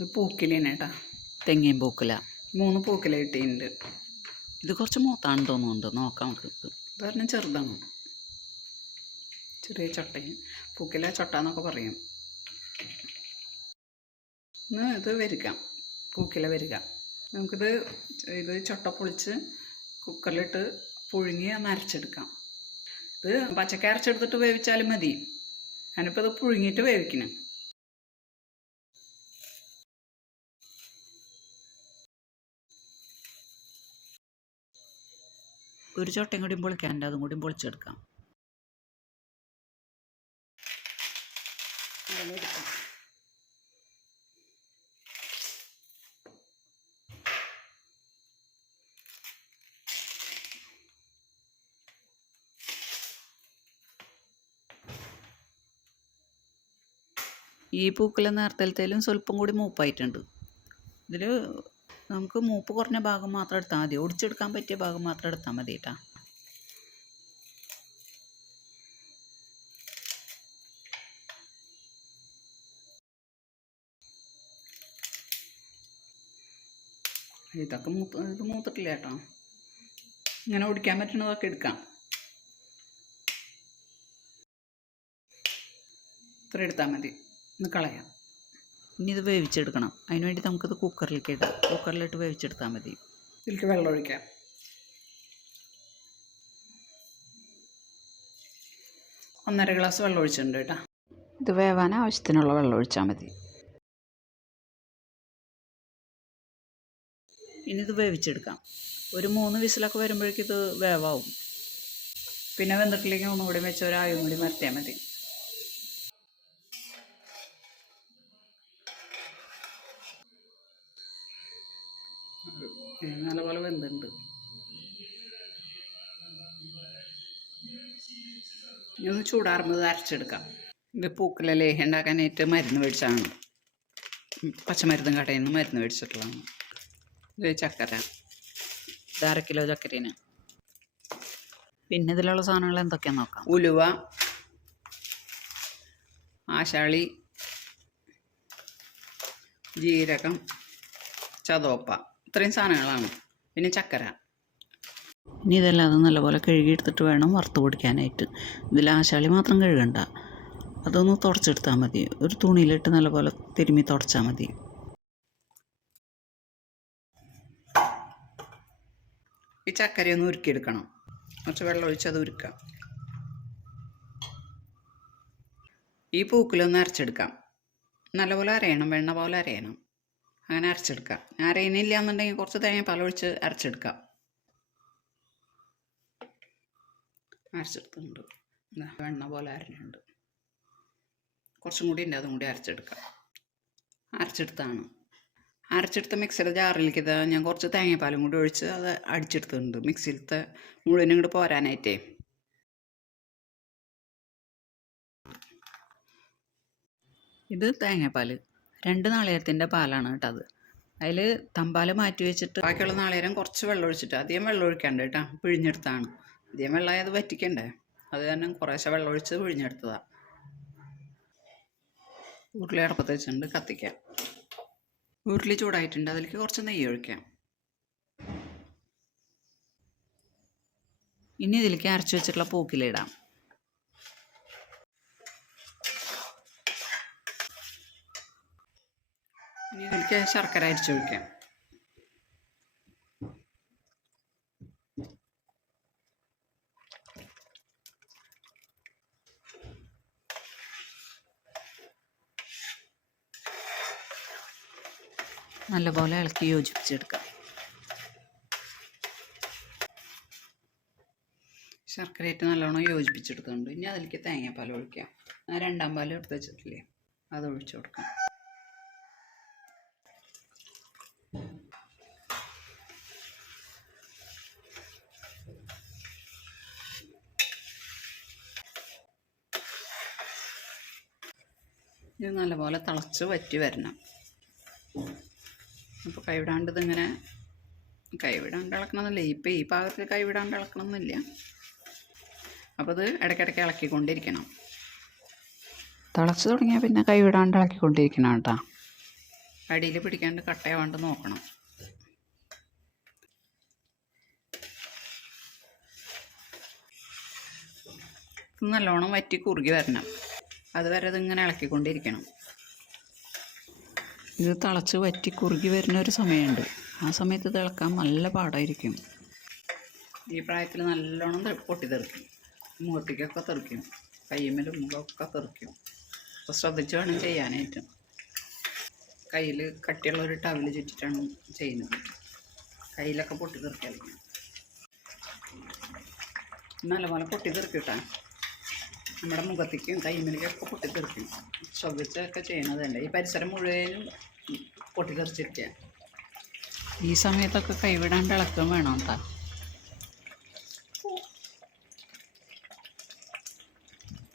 ഇത് പൂക്കിലേനെ കേട്ടാ തെങ്ങിൻ പൂക്കില. മൂന്ന് പൂക്കില കിട്ടിയിട്ടുണ്ട് ഇത് കുറച്ച് മൂത്താണ് തോന്നുന്നുണ്ട്. നോക്കാം നമുക്ക്. ഇത് പറഞ്ഞാൽ ചെറുതാണ്. ചെറിയ ചട്ടയും. പൂക്കില ചൊട്ട എന്നൊക്കെ പറയും. ഇന്ന് ഇത് വരിക. പൂക്കില വരിക. നമുക്കിത് ഇത് ചൊട്ട പൊളിച്ച് കുക്കറിലിട്ട് പുഴുങ്ങി ഒന്ന് അരച്ചെടുക്കാം. ഇത് പച്ചക്ക അരച്ചെടുത്തിട്ട് വേവിച്ചാലും മതി. ഞാനിപ്പോൾ ഇത് പുഴുങ്ങിയിട്ട് വേവിക്കണം. ഒരു ചോട്ടയും കൂടി പൊളിക്കാനുണ്ട് അതും കൂടി പൊളിച്ചെടുക്കാം ഈ പൂക്കളെ നേർത്തലത്തേലും സ്വല്പം കൂടി മൂപ്പായിട്ടുണ്ട്. ഇതിൽ നമുക്ക് മൂപ്പ് കുറഞ്ഞ ഭാഗം മാത്രം എടുത്താൽ മതി. ഒടിച്ചെടുക്കാൻ പറ്റിയ ഭാഗം മാത്രം എടുത്താൽ മതി കേട്ടോ ഇതൊക്കെ മൂത്ത് ഇത് മൂത്തിട്ടില്ല കേട്ടോ ഇങ്ങനെ ഓടിക്കാൻ പറ്റുന്നതൊക്കെ എടുക്കാം. ഇത്ര എടുത്താൽ മതി. ഒന്ന് കളയാം. ഇനി ഇത് വേവിച്ചെടുക്കണം. അതിന് വേണ്ടി നമുക്കിത് കുക്കറിലേക്ക് ഇടാം. കുക്കറിലിട്ട് വേവിച്ചെടുത്താൽ മതി. ഇതിലേക്ക് വെള്ളം ഒഴിക്കാം. ഒന്നര ഗ്ലാസ് വെള്ളം ഒഴിച്ചിട്ടുണ്ട് കേട്ടോ. ഇത് വേവാൻ ആവശ്യത്തിനുള്ള വെള്ളം ഒഴിച്ചാൽ മതി. ഇനി ഇത് വേവിച്ചെടുക്കാം. ഒരു മൂന്ന് വിസിലൊക്കെ വരുമ്പോഴേക്കും ഇത് വേവാവും. പിന്നെ വെന്തിട്ടില്ലെങ്കിൽ ഒന്നുകൂടി വെച്ച് ഒരായും കൂടി മരത്തിയാൽ മതി. നല്ലപോലെ വെന്തുണ്ട്. ഇനി ഒന്ന് ചൂടാറുമ്പോൾ അരച്ചെടുക്കാം. ഇത് പൂക്കിലെ ലേഹ്യം ഉണ്ടാക്കാനായിട്ട് മരുന്ന് മേടിച്ചാണ് പച്ചമരുന്ന് പച്ചമരുന്നും കടയിൽ നിന്ന് മരുന്ന് മേടിച്ചിട്ടുള്ളതാണ്. ഇത് ചക്കര. ഇത് അര കിലോ ചക്കരേന്. പിന്നെ ഇതിലുള്ള സാധനങ്ങൾ എന്തൊക്കെയാന്ന് നോക്കാം? ഉലുവ ആശാളി ജീരകം ചതോപ്പ. ഇത്രയും സാധനങ്ങളാണ്. പിന്നെ ചക്കര. ഇനി ഇതെല്ലാം അത് നല്ലപോലെ കഴുകിയെടുത്തിട്ട് വേണം വറുത്ത് പൊടിക്കാനായിട്ട്. ഇതിൽ ആശാളി മാത്രം കഴുകണ്ട. അതൊന്ന് തുടച്ചെടുത്താൽ മതി. ഒരു തുണിയിലിട്ട് നല്ലപോലെ തിരുമ്മി തുടച്ചാൽ മതി. ഈ ചക്കരയൊന്ന് ഉരുക്കിയെടുക്കണം. കുറച്ച് വെള്ളം ഒഴിച്ച് അത് ഉരുക്കാം ഈ പൂക്കിലൊന്ന് അരച്ചെടുക്കാം. നല്ലപോലെ അരയണം. വെണ്ണ പോലെ അരയണം. അങ്ങനെ അരച്ചെടുക്കാം. അരയുന്നില്ല എന്നുണ്ടെങ്കിൽ കുറച്ച് തേങ്ങ പാലൊഴിച്ച് അരച്ചെടുക്കാം. അരച്ചെടുത്തിട്ടുണ്ട്. ഇതാ വെണ്ണ പോലെ അരഞ്ഞുണ്ട് കുറച്ചും കൂടി ഉണ്ട് അതും കൂടി അരച്ചെടുക്കാം. അരച്ചെടുത്താണ്. അരച്ചെടുത്ത മിക്സിയുടെ ജാറിലേക്ക് ഇതാ ഞാൻ കുറച്ച് തേങ്ങാപ്പാലും കൂടി ഒഴിച്ച് അത് അടിച്ചെടുത്തിട്ടുണ്ട്. മിക്സിയിലത്തെ മുഴുവനും ഇങ്ങോട്ട് പോരാനായിട്ടേ. ഇത് തേങ്ങാപ്പാൽ രണ്ട് നാളികേരത്തിന്റെ പാലാണ് കേട്ടോ അത്. അതിൽ തമ്പാൽ മാറ്റി വെച്ചിട്ട് ബാക്കിയുള്ള നാളേരം കുറച്ച് വെള്ളം ഒഴിച്ചിട്ട് അധികം വെള്ളം ഒഴിക്കണ്ട കേട്ടോ പിഴിഞ്ഞെടുത്താണ്. അധികം വെള്ളമായത് വറ്റിക്കണ്ടേ? അത് തന്നെ കുറേശ്ശെ വെള്ളം ഒഴിച്ച് പിഴിഞ്ഞെടുത്തതാണ് ഉരുളി അടപ്പത്ത് വെച്ചിട്ടുണ്ട് കത്തിക്കാം ഉരുളി ചൂടായിട്ടുണ്ട് അതിലേക്ക് കുറച്ച് നെയ്യ് ഒഴിക്കാം. ഇനി ഇതിലേക്ക് അരച്ച് വെച്ചിട്ടുള്ള പൂക്കിലിടാം. ഇനി ഇതിലേക്ക് ശർക്കര അരിച്ചൊഴിക്കാം നല്ലപോലെ ഇളക്കി യോജിപ്പിച്ചെടുക്കാം. ശർക്കരയിട്ട് നല്ലോണം യോജിപ്പിച്ചെടുക്കുന്നുണ്ട്. ഇനി അതിലേക്ക് തേങ്ങാപ്പാൽ ഒഴിക്കാം. ആ രണ്ടാം പാൽ എടുത്ത് വെച്ചിട്ടില്ലേ? അത് ഒഴിച്ചു കൊടുക്കാം. ഇത് നല്ലപോലെ തിളച്ച് വറ്റി വരണം. അപ്പോൾ കൈവിടാണ്ട് ഇതിങ്ങനെ കൈവിടാണ്ട് ഇളക്കണമെന്നില്ല ഇപ്പം ഈ പാകത്തിൽ കൈവിടാണ്ട് ഇളക്കണമെന്നില്ല അപ്പോൾ ഇത് ഇടയ്ക്കിടയ്ക്ക് ഇളക്കിക്കൊണ്ടിരിക്കണം. തിളച്ച് തുടങ്ങിയാൽ പിന്നെ കൈവിടാണ്ട് ഇളക്കിക്കൊണ്ടിരിക്കണം കേട്ടോ. അടിയിൽ പിടിക്കാണ്ട് കട്ടയാവാണ്ട് നോക്കണം. നല്ലോണം വറ്റി കുറുകി വരണം. അതുവരെ ഇതിങ്ങനെ ഇളക്കിക്കൊണ്ടിരിക്കണം. ഇത് തിളച്ച് വറ്റി കുറുകി വരുന്ന ഒരു സമയമുണ്ട്. ആ സമയത്ത് തിളക്കാൻ നല്ല പാടായിരിക്കും. ഈ പ്രായത്തിൽ നല്ലോണം പൊട്ടി തെറിക്കും. മുഖത്തേക്കൊക്കെ തെറിക്കും. കയ്യമ്മലും മുഖമൊക്കെ തെറിക്കും. അപ്പോൾ ശ്രദ്ധിച്ച് വേണം ചെയ്യാനായിട്ട്. കയ്യിൽ കട്ടിയുള്ള ഒരു ടവൽ ചുറ്റിട്ടാണ് ചെയ്യുന്നത്. കയ്യിലൊക്കെ പൊട്ടി തെറിക്കാതിരിക്കും നല്ലപോലെ പൊട്ടി തെറിക്കൂട്ടാ നമ്മുടെ മുഖത്തേക്കും കൈമേലേക്കൊക്കെ പൊട്ടിത്തെറിക്കും. ശ്രദ്ധിച്ചൊക്കെ ചെയ്യണതല്ല ഈ പരിസരം മുഴുവനും പൊട്ടിത്തെറിച്ചിരിക്കുക ഈ സമയത്തൊക്കെ കൈവിടാണ്ട് ഇളക്കം വേണം കേട്ടോ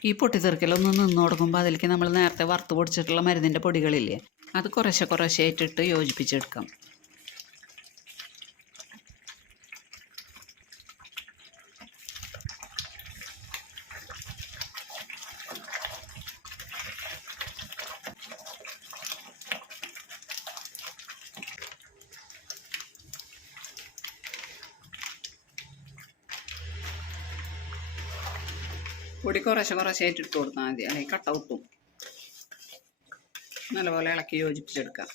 ഈ പൊട്ടിത്തെറിക്കലൊന്ന് നിന്ന് കൊടുക്കുമ്പോൾ അതിലേക്ക് നമ്മൾ നേരത്തെ വറുത്ത് പൊടിച്ചിട്ടുള്ള മരുന്നിന്റെ പൊടികളില്ലേ അത് കുറേശ്ശെ കുറേശ്ശെ ആയിട്ടിട്ട് യോജിപ്പിച്ചെടുക്കാം. പൊടി കുറേശ്ശെ കുറേശ്ശെ ആയിട്ട് ഇട്ട് കൊടുത്താൽ മതി. അല്ലെങ്കിൽ കട്ട ഉത്തും നല്ലപോലെ ഇളക്കി യോജിപ്പിച്ചെടുക്കാം.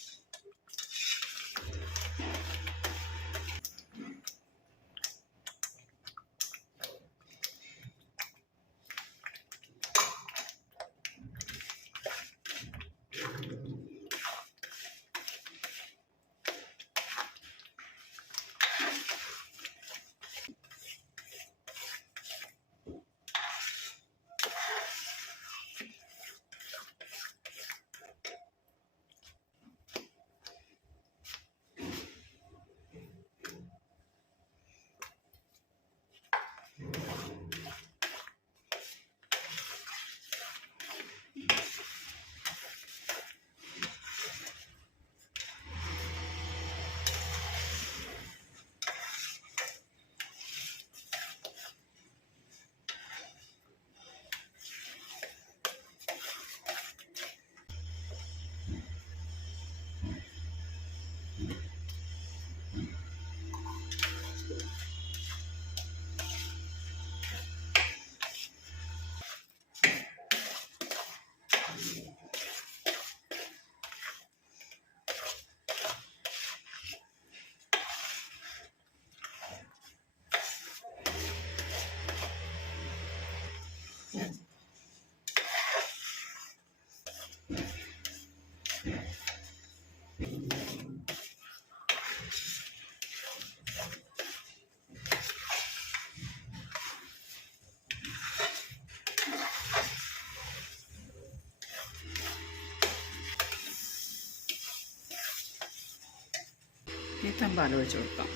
ഈ പാൽ ഒഴിച്ച് കൊടുക്കാം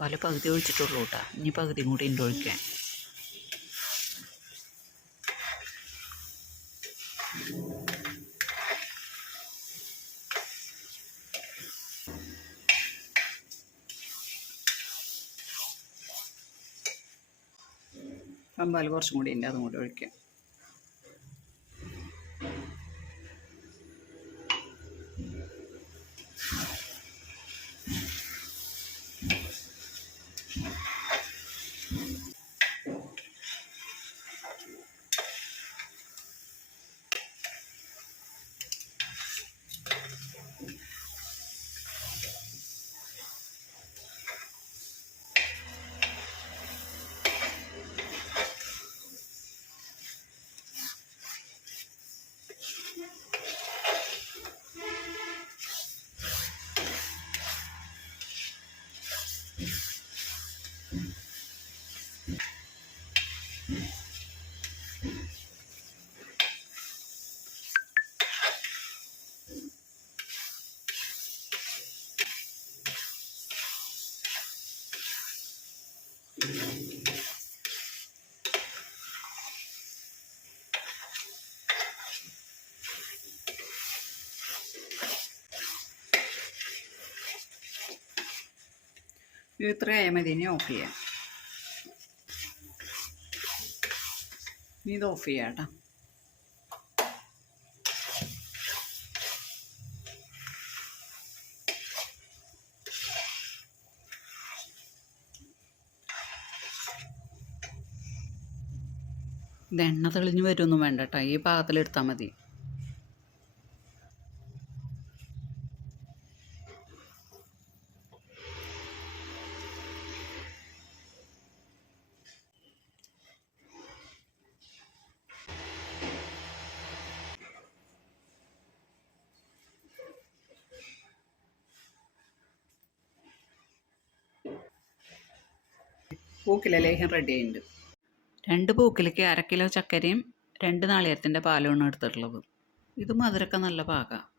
പാൽ പകുതി ഒഴിച്ചിട്ടുള്ളൂ കേട്ടോ. ഇനി പകുതി കൂടി ഉണ്ട് ഒഴിക്കാൻ. കമ്പാൽ കുറച്ചും കൂടി ഉണ്ട് അതും കൂടി ഒഴിക്കാം. ഇത്രയായ മതി ഇനി ഓഫ് ചെയ്യാം. ഇത് ഓഫ് ചെയ്യാം കേട്ടോ. ഇത് എണ്ണ തെളിഞ്ഞ് വരുമൊന്നും വേണ്ട കേട്ടോ. ഈ പാകത്തിലെടുത്താൽ മതി. പൂക്കിലെ ലേഹ്യം റെഡി ആയിട്ടുണ്ട് രണ്ട് പൂക്കിലേക്ക് അര കിലോ ചക്കരയും രണ്ട് നാളികേരത്തിന്റെ പാലുമാണ് എടുത്തിട്ടുള്ളത്. ഇത് മധുരമൊക്കെ നല്ല പാകമാണ്